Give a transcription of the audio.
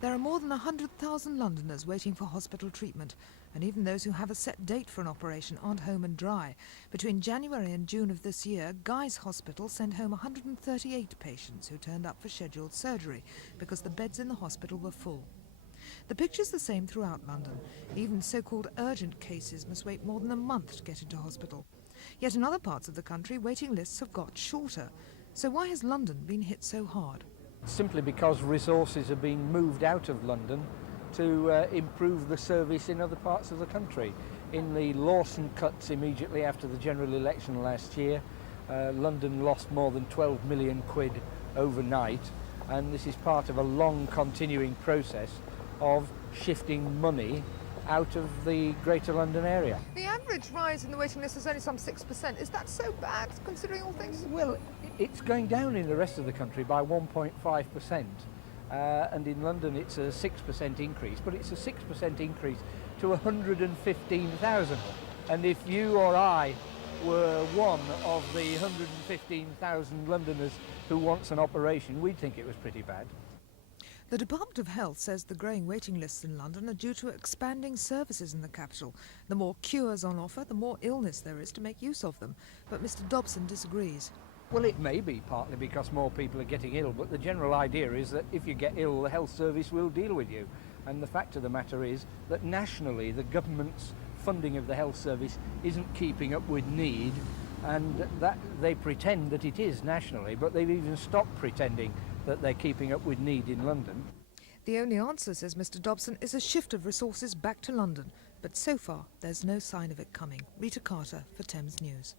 There are more than 100,000 Londoners waiting for hospital treatment, and even those who have a set date for an operation aren't home and dry. Between January and June of this year, Guy's Hospital sent home 138 patients who turned up for scheduled surgery because the beds in the hospital were full. The picture's the same throughout London. Even so-called urgent cases must wait more than a month to get into hospital. Yet in other parts of the country, waiting lists have got shorter. So why has London been hit so hard? Simply because resources are being moved out of London to improve the service in other parts of the country. In the Lawson cuts immediately after the general election last year, London lost more than 12 million quid overnight, and this is part of a long continuing process of shifting money out of the Greater London area. The average rise in the waiting list is only some 6%. Is that so bad, considering all things? Well, it's going down in the rest of the country by 1.5%, and in London it's a 6% increase, but it's a 6% increase to 115,000. And if you or I were one of the 115,000 Londoners who wants an operation, we'd think it was pretty bad. The Department of Health says the growing waiting lists in London are due to expanding services in the capital. The more cures on offer, the more illness there is to make use of them. But Mr Dobson disagrees. Well, it may be partly because more people are getting ill, but the general idea is that if you get ill, the health service will deal with you. And the fact of the matter is that nationally, the government's funding of the health service isn't keeping up with need, and that they pretend that it is nationally, but they've even stopped pretending that they're keeping up with need in London. The only answer, says Mr Dobson, is a shift of resources back to London. But so far, there's no sign of it coming. Rita Carter for Thames News.